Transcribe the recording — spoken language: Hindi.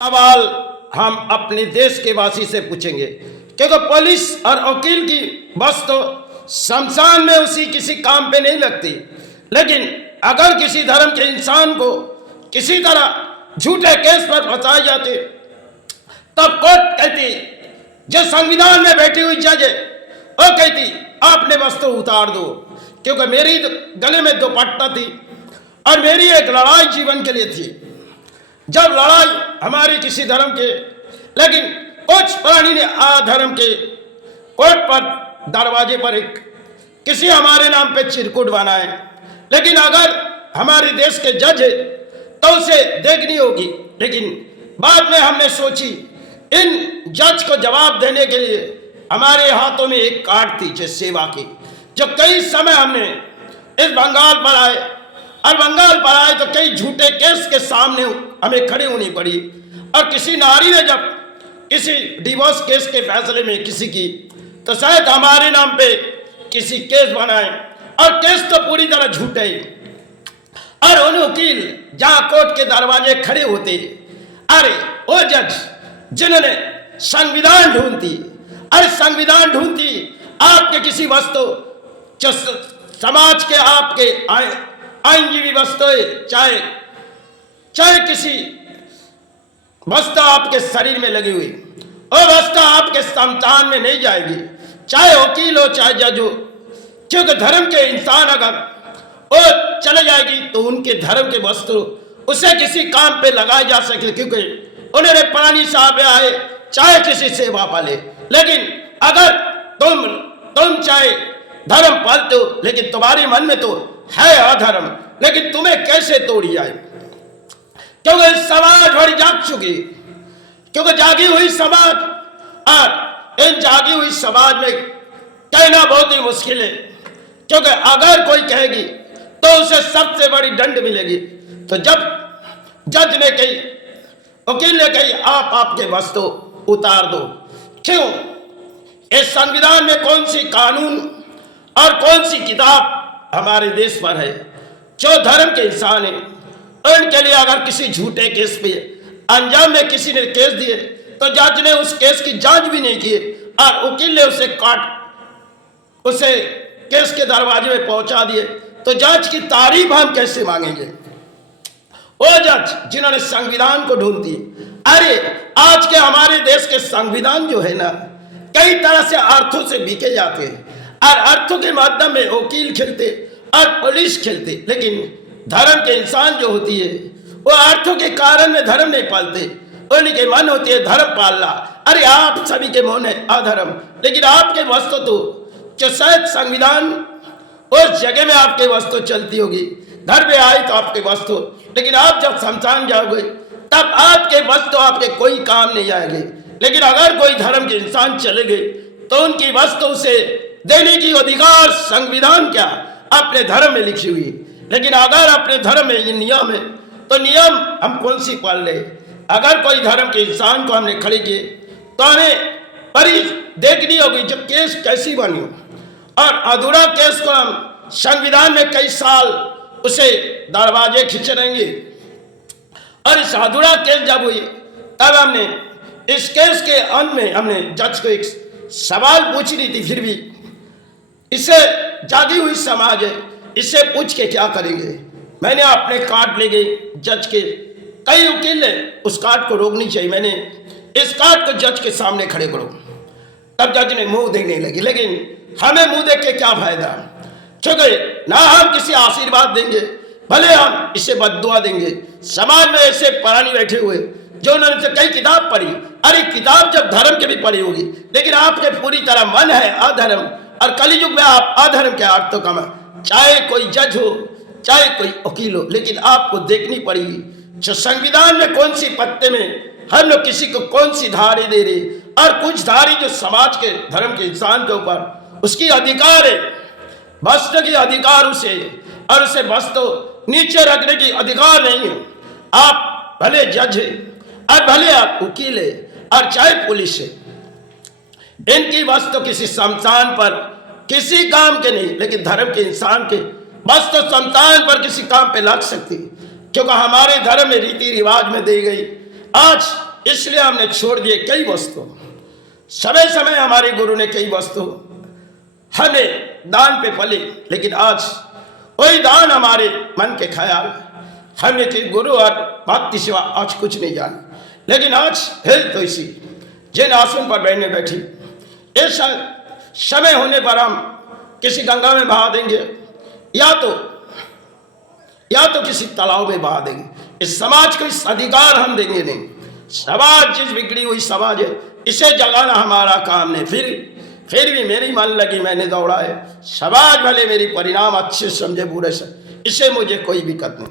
सवाल हम अपने देश के वासी से पूछेंगे, क्योंकि पुलिस और वकील की बस तो शमशान में उसी किसी काम पे नहीं लगती। लेकिन अगर किसी धर्म के इंसान को किसी तरह झूठे केस पर फंसाए जाते, तब कोर्ट कहती, जो संविधान में बैठी हुई जज है वो कहती आपने बस तो उतार दो, क्योंकि मेरी गले में दुपट्टा थी और मेरी एक लड़ाई जीवन के लिए थी। जब लड़ाई हमारे किसी धर्म के, लेकिन कुछ प्राणी ने अधर्म के कोर्ट पर दरवाजे पर एक किसी हमारे नाम पे चिरकुट बनाए। लेकिन अगर हमारे देश के जज है तो उसे देखनी होगी। लेकिन बाद में हमने सोची इन जज को जवाब देने के लिए हमारे हाथों में एक कार्ड थी जिस सेवा की, जो कई समय हमने इस बंगाल पर आए और बंगाल पर आए तो कई झूठे केस के सामने हमें खड़े होनी पड़ी। और किसी नारी ने जब किसी डिवोर्स केस के फैसले में किसी की, तो शायद हमारे नाम पे किसी केस बनाए, और केस तो पूरी तरह झूठे। और उन वकील जहां कोर्ट के दरवाजे खड़े होते, अरे वो जज जिन्होंने संविधान ढूंढती, अरे संविधान ढूंढती आपके किसी वस्तु जो समाज के आपके आईनजीवी वस्तुएं, चाहे किसी वस्तु आपके शरीर में लगी हुई, वो वस्तु आपके शमशान में नहीं जाएगी, चाहे वकील हो चाहे जज हो। क्योंकि धर्म के इंसान अगर वो चले जाएगी तो उनके धर्म के वस्तु उसे किसी काम पे लगाए जा सके, क्योंकि उन्होंने प्राणी साहब आए चाहे किसी सेवा पाले। लेकिन अगर तुम चाहे धर्म पालते हो, लेकिन तुम्हारे मन में तो है अधर्म, लेकिन तुम्हें कैसे तोड़ी जाए? क्योंकि समाज बड़ी जाग चुकी, क्योंकि जागी हुई समाज, और इन जागी हुई समाज में कहना बहुत ही मुश्किल है। क्योंकि अगर कोई कहेगी तो उसे सबसे बड़ी दंड मिलेगी। तो जब जज ने कही, वकील ने कही आप आपके वस्तु उतार दो, क्यों? इस संविधान में कौन सी कानून और कौन सी किताब हमारे देश पर है? जो धर्म के इंसान है उनके लिए अगर किसी झूठे केस पे अंजाम में किसी ने केस दिए तो जज ने उस केस की जांच भी नहीं की और वकील ने उसे केस के दरवाजे में पहुंचा दिए, तो जज की तारीफ हम कैसे मांगेंगे? वो जज जिन्होंने संविधान को ढूंढ दी। अरे आज के हमारे देश के संविधान जो है ना, कई तरह से अर्थों से बिके जाते हैं, और अर्थों के माध्यम में वकील खेलते और पुलिस खेलते। लेकिन धर्म के इंसान जो होती है वो अर्थों के कारण में धर्म नहीं पालते, उनके मन होती है धर्म पालना। अरे आप सभी के मन है अधर्म, लेकिन आपके वस्तु तो जो शायद संविधान उस जगह में आपके वस्तु चलती होगी, घर में आए तो आपके वस्तु, लेकिन आप जब शमशान जाओगे तब आपके वस्तु आपके कोई काम नहीं आएंगे। लेकिन अगर कोई धर्म के इंसान चले गए तो उनकी वस्तु से देने की अधिकार संविधान क्या अपने धर्म में लिखी हुई। लेकिन अगर अपने धर्म में ये नियम है तो नियम हम कौन सी पाल ले? अगर कोई धर्म के इंसान को हमने खड़े किए तो हमें परी देखनी होगी जो केस कैसी बनी, और अधूरा केस को हम संविधान में कई साल उसे दरवाजे खींच रहेंगे। और इस अधूरा केस जब हुई तब हमने इस केस के अंत में हमने जज को एक सवाल पूछ रही थी, फिर भी इसे जागी हुई समाज है, इससे पूछ के क्या करेंगे? मैंने अपने कार्ड ले गई जज के, कई वकील ने उस कार्ड को रोकनी चाहिए, मैंने इस कार्ड को जज के सामने खड़े करो, तब जज ने मुंह देखने लगी। लेकिन हमें मुंह देख के क्या फायदा? क्योंकि ना हम किसी आशीर्वाद देंगे, भले हम इसे बद्दुआ देंगे। समाज में ऐसे प्राणी बैठे हुए जो उन्होंने से कई किताब पढ़ी, अरे किताब जब धर्म के भी पढ़ी होगी, लेकिन आपके पूरी तरह मन है अधर्म, और कलयुग में आप अधर्म के अर्थों का, चाहे कोई जज हो चाहे कोई वकील हो, लेकिन आपको देखनी पड़ेगी जो संविधान में कौन सी पत्ते में हम लोग किसी को कौन सी धारे दे रहे, और कुछ धारी जो समाज के धर्म के इंसान के ऊपर उसकी अधिकार है, वस्तु की अधिकार उसे, और उसे वस्तु नीचे रखने की अधिकार नहीं है। आप भले जज है और भले आप वकील है और चाहे पुलिस है, इनकी वस्तु किसी शमशान पर किसी काम के नहीं, लेकिन धर्म के इंसान के वस्तु शमशान पर किसी काम पे लग सकती, क्योंकि हमारे धर्म में रीति रिवाज में दी गई। आज इसलिए हमने छोड़ दिए कई वस्तु। समय समय हमारे गुरु ने कई वस्तु हमें दान पे पली, लेकिन आज वही दान हमारे मन के ख्याल, हमने कि गुरु और भक्ति सिवा आज कुछ नहीं जाना। लेकिन आज है तो इसी जिन आसन पर बैठने बैठी, ऐसा समय होने पर हम किसी गंगा में बहा देंगे या तो किसी तालाब में बहा देंगे। इस समाज को इस अधिकार हम देंगे नहीं। समाज जिस बिगड़ी हुई समाज है, इसे जगाना हमारा काम नहीं। फिर भी मेरी मन लगी, मैंने दौड़ा है। समाज भले मेरी परिणाम अच्छे समझे बुरे से, इसे मुझे कोई दिक्कत नहीं।